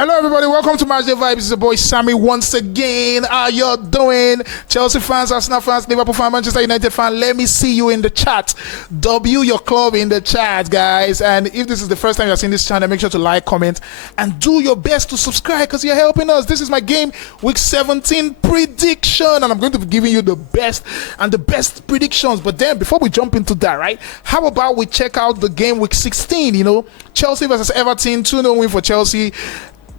Hello everybody, welcome to Matchday Vibes. It's your boy Sammy once again. How you doing? Chelsea fans, Arsenal fans, Liverpool fans, Manchester United fans, let me see you in the chat. W your club in the chat, guys. And if this is the first time you're seeing this channel, make sure to like, comment, and do your best to subscribe because you're helping us. This is my game week 17 prediction, and I'm going to be giving you the best predictions. But then before we jump into that, right, how about we check out the game week 16, Chelsea versus Everton, 2-0 win for Chelsea.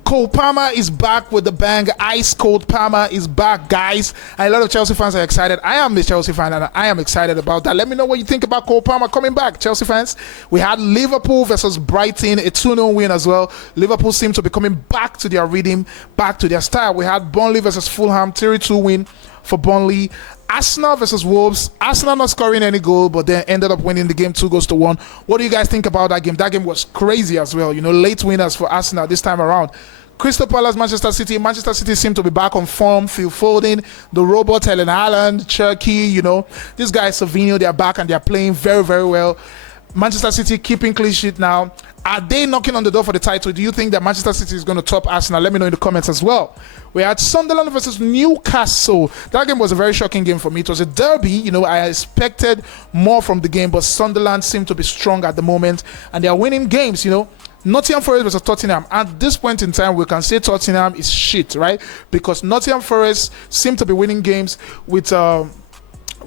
Cole Palmer is back with the bang. Ice Cold Palmer is back, guys. And a lot of Chelsea fans are excited. I am a Chelsea fan and I am excited about that. Let me know what you think about Cole Palmer coming back, Chelsea fans. We had Liverpool versus Brighton, a 2-0 win as well. Liverpool seem to be coming back to their rhythm, back to their style. We had Burnley versus Fulham, 3-2 win for Burnley. Arsenal versus Wolves. Arsenal not scoring any goal, but then ended up winning the game 2-1. What do you guys think about that game? That game was crazy as well. Late winners for Arsenal this time around. Crystal Palace, Manchester City. Manchester City seem to be back on form. Phil Foden, the robot, Helen Haaland, Cherky, These guys, Savinho, they're back and they're playing very, very well. Manchester City keeping clean sheet now. Are they knocking on the door for the title? Do you think that Manchester City is going to top Arsenal? Let me know in the comments as well. We had Sunderland versus Newcastle. That game was a very shocking game for me. It was a derby. I expected more from the game, but Sunderland seem to be strong at the moment, and they are winning games, Nottingham Forest versus Tottenham. At this point in time, we can say Tottenham is shit, right? Because Nottingham Forest seem to be winning games with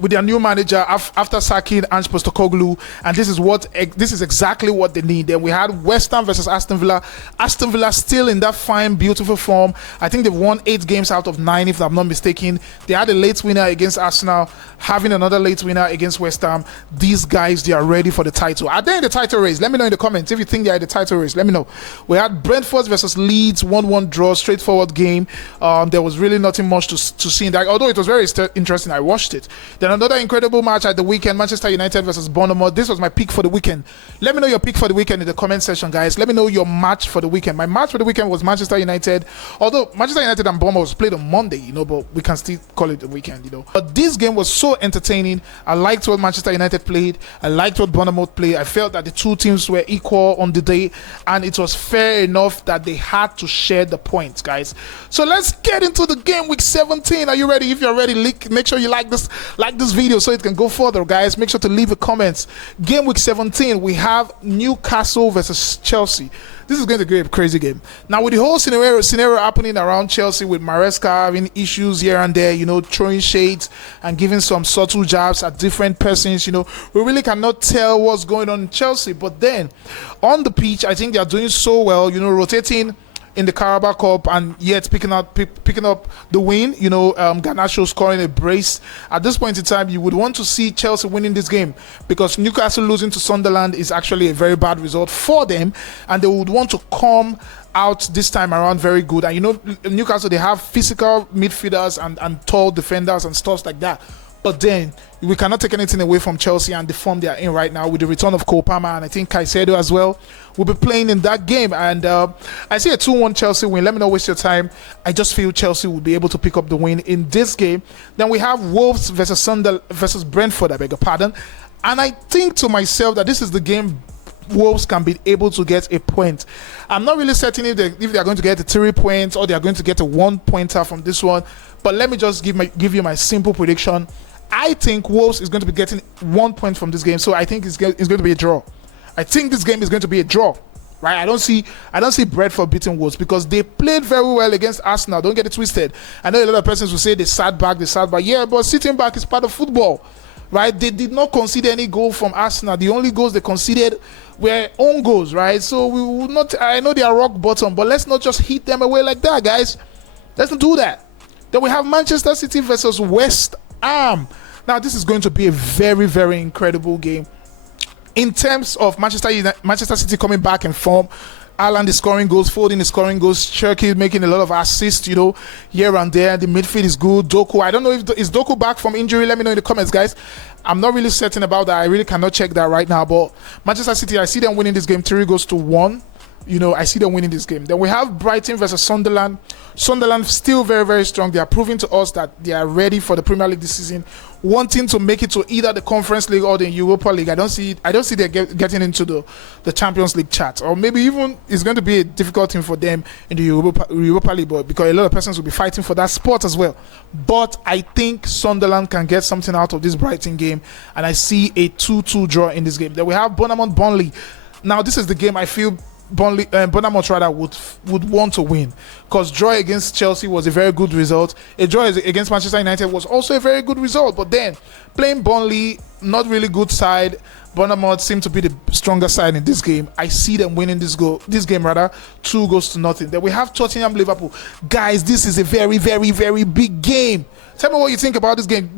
their new manager after sacking Ange Postecoglou, and this is exactly what they need. Then we had West Ham versus Aston Villa. Aston Villa still in that fine, beautiful form. I think they've won 8 games out of 9, if I'm not mistaken. They had a late winner against Arsenal, having another late winner against West Ham. These guys, they are ready for the title. Are they in the title race? Let me know in the comments if you think they are in the title race. Let me know. We had Brentford versus Leeds, 1-1 draw, straightforward game. There was really nothing much to see in that, although it was very interesting. I watched it. Then another incredible match at the weekend, Manchester United versus Bournemouth. This was my pick for the weekend. Let me know your pick for the weekend in the comment section, guys. Let me know your match for the weekend. My match for the weekend was Manchester United. Although Manchester United and Bournemouth was played on Monday, but we can still call it the weekend, But this game was so entertaining. I liked what Manchester United played. I liked what Bournemouth played. I felt that the two teams were equal on the day, and it was fair enough that they had to share the points, guys. So let's get into the game week 17. Are you ready? If you're ready, make sure you like this video so it can go further, guys. Make sure to leave a comment. Game week 17, we have Newcastle versus Chelsea. This is going to be a crazy game. Now, with the whole scenario happening around Chelsea, with Maresca having issues here and there, throwing shades and giving some subtle jabs at different persons, we really cannot tell what's going on in Chelsea. But then, on the pitch, I think they are doing so well, rotating in the Carabao Cup and yet picking up the win. Garnacho scoring a brace. At this point in time, you would want to see Chelsea winning this game because Newcastle losing to Sunderland is actually a very bad result for them, and they would want to come out this time around very good. And Newcastle, they have physical midfielders and tall defenders and stuff like that. But then we cannot take anything away from Chelsea and the form they are in right now with the return of Cole Palmer, and I think Caicedo as well will be playing in that game. And I see a 2-1 Chelsea win. Let me not waste your time. I just feel Chelsea will be able to pick up the win in this game. Then we have Wolves versus Brentford, I beg your pardon. And I think to myself that this is the game Wolves can be able to get a point. I'm not really certain if they are going to get a 3 points or they are going to get a 1-pointer from this one. But let me just give you my simple prediction. I think Wolves is going to be getting 1 point from this game, so I think it's going to be a draw. I think this game is going to be a draw, right? I don't see Brentford beating Wolves because they played very well against Arsenal. Don't get it twisted. I know a lot of persons will say they sat back. Yeah, but sitting back is part of football, right? They did not concede any goal from Arsenal. The only goals they conceded were own goals, right? So we will not. I know they are rock bottom, but let's not just hit them away like that, guys. Let's not do that. Then we have Manchester City versus West Ham. Now, this is going to be a very, very incredible game. In terms of Manchester City coming back in form, Haaland is scoring goals, Foden is scoring goals, Cherky making a lot of assists, here and there. The midfield is good. Doku, I don't know is Doku back from injury. Let me know in the comments, guys. I'm not really certain about that. I really cannot check that right now. But Manchester City, I see them winning this game 3-1. I see them winning this game. Then we have Brighton versus Sunderland. Sunderland still very, very strong. They are proving to us that they are ready for the Premier League this season, wanting to make it to either the Conference League or the Europa League. I don't see them getting into the Champions League chat, or maybe even it's going to be a difficult thing for them in the Europa League, but because a lot of persons will be fighting for that spot as well. But I think Sunderland can get something out of this Brighton game, and I see a 2-2 draw in this game. Then we have Burnley. Now this is the game I feel Bournemouth rather would want to win, because draw against Chelsea was a very good result. A draw against Manchester United was also a very good result. But then playing Burnley, not really good side. Bournemouth seem to be the stronger side in this game. I see them winning this game 2-0. Then we have Tottenham Liverpool. Guys, this is a very, very, very big game. Tell me what you think about this game.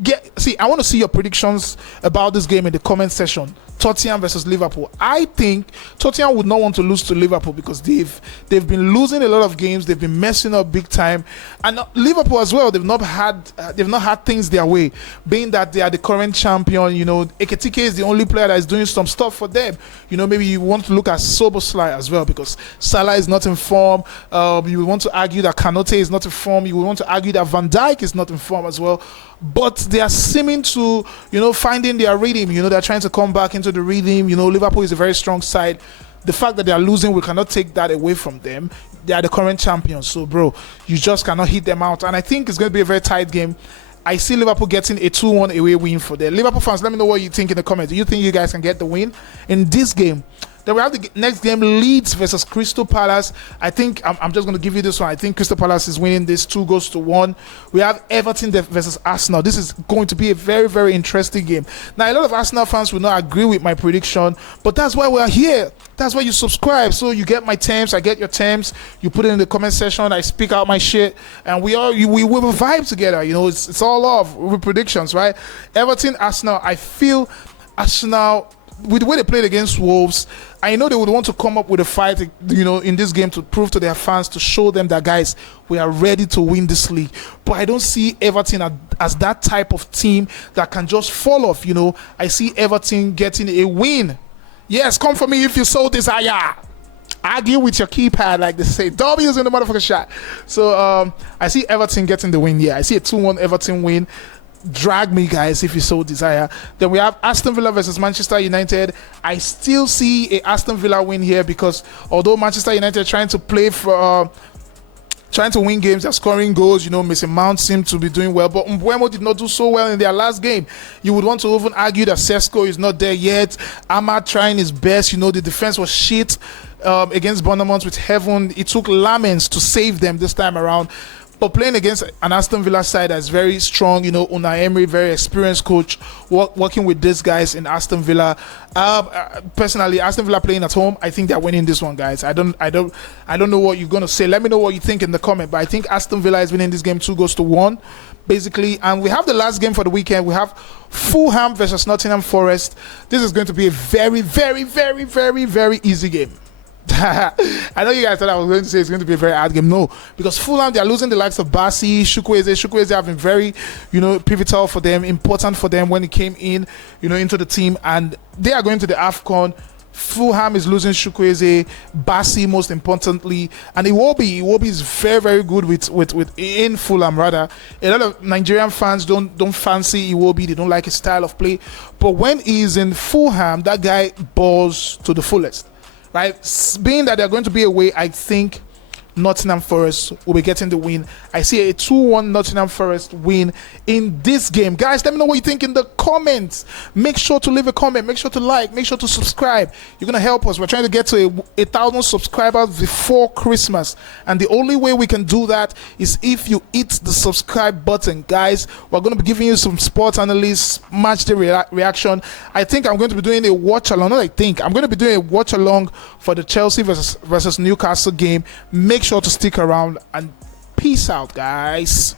I want to see your predictions about this game in the comment section. Tottenham versus Liverpool. I think Tottenham would not want to lose to Liverpool because they've been losing a lot of games. They've been messing up big time, and Liverpool as well. They've not had things their way, being that they are the current champion. Ekitike is the only player that is doing some stuff for them. Maybe you want to look at Szoboszlai as well, because Salah is not in form. You want to argue that Kanote is not in form. You want to argue that Van Dijk is not in form as well. But they are seeming to, finding their rhythm. They're trying to come back into the rhythm. Liverpool is a very strong side. The fact that they are losing, we cannot take that away from them. They are the current champions. So, bro, you just cannot hit them out. And I think it's going to be a very tight game. I see Liverpool getting a 2-1 away win for them. Liverpool fans, let me know what you think in the comments. Do you think you guys can get the win in this game? Then we have the next game, Leeds versus Crystal Palace. I think I'm just going to give you this one. I think Crystal Palace is winning this 2-1. We have Everton versus Arsenal. This is going to be a very, very interesting game. Now, a lot of Arsenal fans will not agree with my prediction, but that's why we're here. That's why you subscribe. So you get my terms, I get your terms. You put it in the comment section. I speak out my shit, and we will vibe together. It's all love with predictions, right? Everton, Arsenal. I feel Arsenal, with the way they played against Wolves, I know they would want to come up with a fight, in this game to prove to their fans, to show them that, guys, we are ready to win this league. But I don't see Everton as that type of team that can just fall off. I see Everton getting a win. Yes, come for me if you so desire. Argue with your keypad, like they say. W's in the motherfucking shot. So I see Everton getting the win. Yeah, I see a 2-1 Everton win. Drag me, guys, if you so desire. Then we have Aston Villa versus Manchester United. I still see a Aston Villa win here, because although Manchester United are trying to play for trying to win games, they're scoring goals. Mason Mount seemed to be doing well, but Mbeumo did not do so well in their last game. You would want to even argue that Sesko is not there yet. Ahmad trying his best. The defense was shit against Bournemouth with Heaven. It took Lamens to save them this time around. But playing against an Aston Villa side that's very strong, Unai Emery, very experienced coach, working with these guys in Aston Villa. Personally, Aston Villa playing at home, I think they're winning this one, guys. I don't know what you're gonna say. Let me know what you think in the comment. But I think Aston Villa is winning this game 2-1, basically. And we have the last game for the weekend. We have Fulham versus Nottingham Forest. This is going to be a very, very, very, very, very easy game. I know you guys thought I was going to say it's going to be a very hard game. No, because Fulham, they are losing the likes of Bassi, Chukwueze have been very, pivotal for them, important for them when he came in, into the team, and they are going to the AFCON. Fulham is losing Chukwueze, Bassi most importantly, and Iwobi is very, very good with in Fulham rather. A lot of Nigerian fans don't fancy Iwobi, they don't like his style of play, but when he's in Fulham, that guy balls to the fullest. Right, being that they're going to be away, I think Nottingham Forest will be getting the win. I see a 2-1 Nottingham Forest win in this game. Guys, let me know what you think in the comments. Make sure to leave a comment. Make sure to like. Make sure to subscribe. You're going to help us. We're trying to get to 1,000 subscribers before Christmas. And the only way we can do that is if you hit the subscribe button. Guys, we're going to be giving you some sports analysts, match day reaction. I think I'm going to be doing a watch along. Not I think. I'm going to be doing a watch along for the Chelsea versus Newcastle game. Make sure to stick around, and peace out, guys.